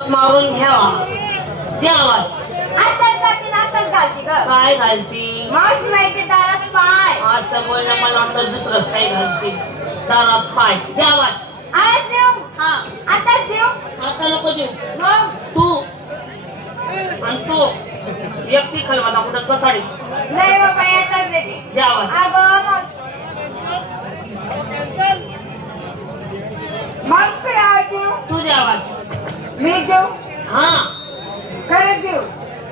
मारून घ्यावा द्यावा. आताच घालती ना आताच घालती ग. काय घालती? मावशी माहिती दारात पाय. असं बोलणं मला वाटतं दुसरंच काही घालते. दारात पाय द्यावा. आज देऊ. हा आताच देऊ. आता नको देऊ. मग तू आणि तू एकटी खलवाता कुठं कसाडी नाही बाबा आताच देते. द्यावा. अगं मावशी आज देऊ. तू द्यावा. मी देऊ. हा खरंच देऊ.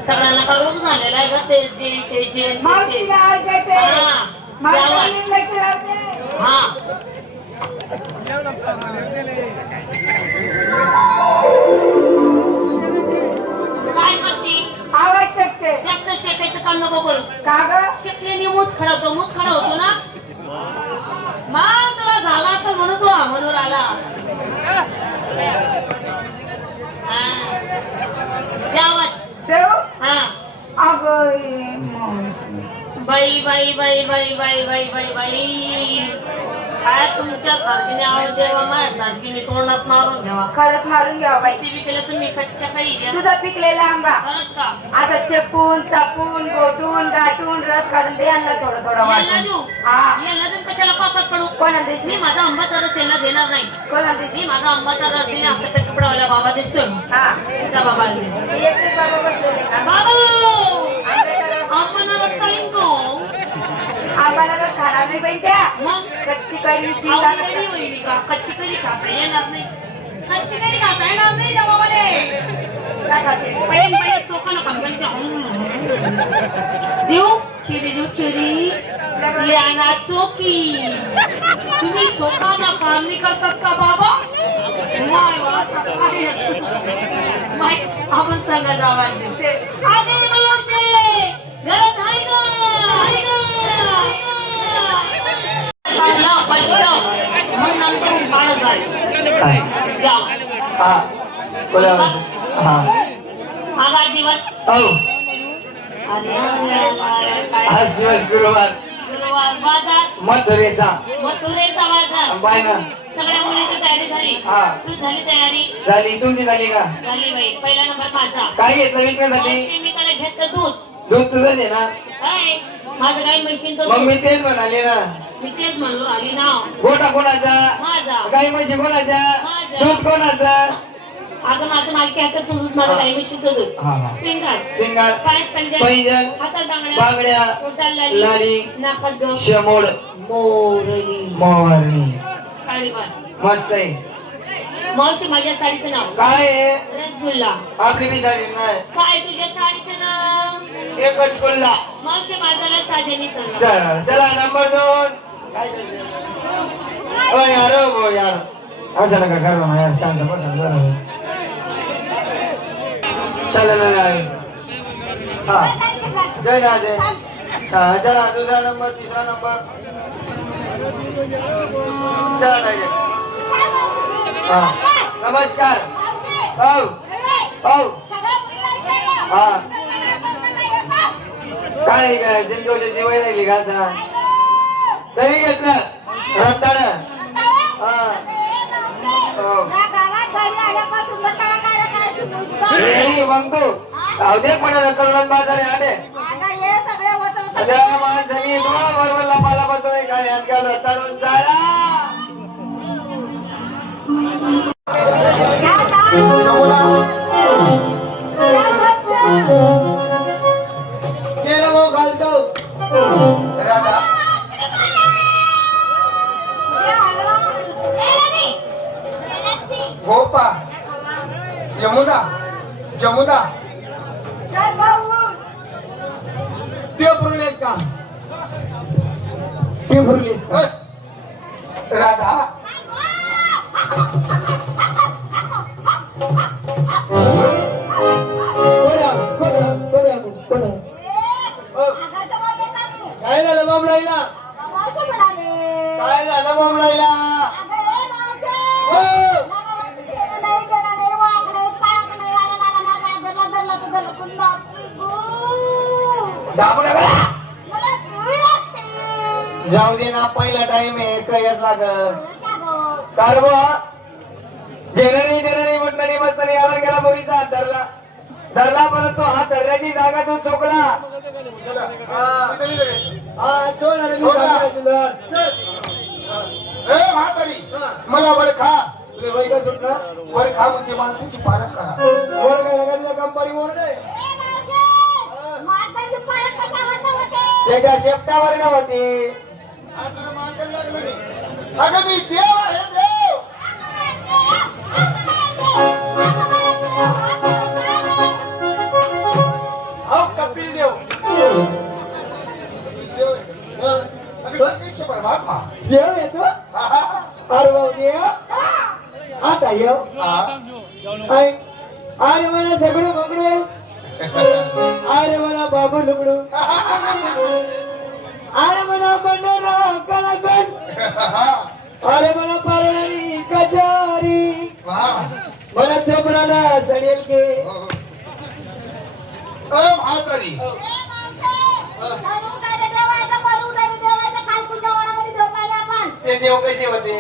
सगळ्यांना कळून झालेलं आहे का ते मावशीला आज देते. हा द्यावा. माझ्या लक्ष राहते. हा काय करते? आवश्यकते. जास्त शेकायचं काम नको करू. का ग? शिकलेली मूत खडवतो मूत खडा होतो ना मग तुला झाला असं म्हणून तो म्हणून आला. द्यावा. देऊ. हा अगं ये मावशी. बाई बाई बाई बाई बाई बाई बाई बाई काय तुमच्या सारखीने आवड देवा माझ्या सारखीने तोंडात मारून घ्यावा. खरंच मारून घ्यावं बाई. टीव्ही केलं तुम्ही कच्च्या काही द्या. तुझा पिकलेला आंबा खरंच का? असं चपून चापून गोटून गाठून रस काढून दे यांना थोडं थोडं याला वाटून. देऊ. हा याला देऊन कशाला पापात पडू? कोणा मी देशी माझा आंबाचा रस यांना देणार नाही. कोणा देशी. मी माझा आंबाचा रस दिला असं पेट कपडावाला बाबा दिसतोय हा तुझा बाबा दे. ते एकटेच बाबा बसलेले का? बाबा आंब्याचा रस. आंबाला रस खाईन तो. आंब्याला रस खाणार नाही बाई त्या. मग कच्ची कैरी आवडली होईल का? कच्ची कधी खाता येणार नाही. कच्ची कधी खाता येणार नाही त्या बाबाले. पहिले चोखा नका देऊ. चिरी देऊ चिरी लियाना चोकी. तुम्ही चोखा ना काम नाही करतात का बाबा? माय वा सकाळी माय आपण सांगा जावा ते आगे मावशी घरात आहे का? आहे का? ना पश्च मग नंतर बाळ जाय जा. हा बोला. हा हा काय दिवस? औ अरे काय आज दिवस गुरुवार गुरुवार बाजार मथुरेचा मथुरेचा बाजार. बाय ना. सगळ्या मुलीची तयारी झाली. हा तू झाली तयारी? झाली. तुमची झाली का? झाली बाई. पहिला नंबर माझा. काय घेतलं विकण्यासाठी? मावशी, मी त्याला घेतलं दूध. दूध तुझंच आहे ना? काय माझं काही म्हशींचं मग दूध. मी तेच म्हणाले ना. मी तेच म्हणलो आली ना गोटा कोणाचा? माझा. गाई म्हशी कोणाच्या? माझ्या. दूध कोणाचं? अगं माझं मालकी हातात दूध माझं काही म्हशींचं दूध. हा हा सिंगार सिंगार पायात पंजन पैंजण हातात बांगड्या बांगड्या पोटाला लाली नाकात ग शमोड मोरली मोहरणी साडीवर. मस्त आहे. मावशी माझ्या साडीचं नाव काय आहे? रसगुल्ला. आपली बी साडी नाही. काय तुझ्या साडीचं नाव? एकच कुल्ला. मावशी माझ्याला साजेनी सांग. चला चला नंबर 2. ओ यार ओ यार असं नका करू ना यार. शांत बसा जरा. चला ना यार. हा जय राधे. हा चला दुसरा नंबर तिसरा नंबर चला ना ये. हा नमस्कार. औ औ हा काय काय जिंकवली जीवन राहिली का आता? तरी घेतलं रताड. हा हो मग तू अवधे पण रतन बाजार आले माणसं तुम्हाला बरोबर मला बसवय काय यांच्या रताडून जायला. गेलो भाऊ घालतो राधा. गोपा यमुना जमुना ते फुरलेस का? ते फुरलेस का? राधा काय झालं बॉम्बलाईला? काय झालं बॉम्बलाईला? जाऊ दे ना. पहिला टाइम आहे कयच लागस कारवा. देणं नाही देणं नाही म्हटलं मस्तनी मस्तनी आला गेला बोरीचा हात धरला धरला परंतु हा धरण्याची जागा तो चोकला चला. हा. इथे इथे. हा सोड अरे मी सोड ना. सांगतो तुला. ए म्हातारी मला वर खा तुला वय का सुटला वर खा म्हणजे माणसाची पालन करा वर काय लगायला कंपनी वर नाही त्याच्या शेपटावर नव्हती अगं मी देव आहे देव अहो कपिल देव देव आहे. अगं सतीश परमात्मा देव येतो हा, हा, हा. अरे भाऊ देव आता येऊ हा. अरे म्हणा सगळं बघडू अरे म्हणा बाबू लुगडू अरे म्हणा बंडरा कलाकण अरे म्हणा पारणारी कचारी वा. म्हणा चोपडाला सडेल के म्हातारी ते देव कसे होते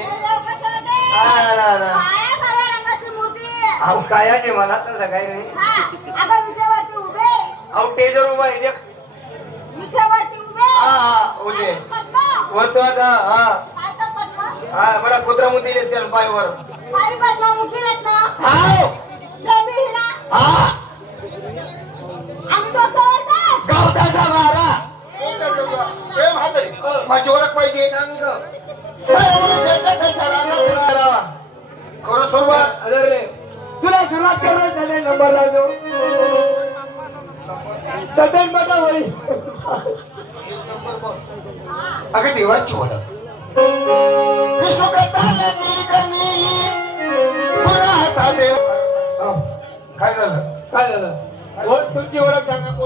अहो काय आहे मला तर काही नाही अहो टेजर उभा आहे देख हा हा उदे वरतो आता हा हा मला कुत्रा मुती देते पायवर हाव. हा गवताचा वारा ए म्हातारी माझी ओळख पाहिजे खरं सुरुवात अरे तुला सुरुवात करणार झाले नंबर लागलो सदन बटावरी अगं देवाची ओळख काय झालं काय झालं तुमची ओळख सांगा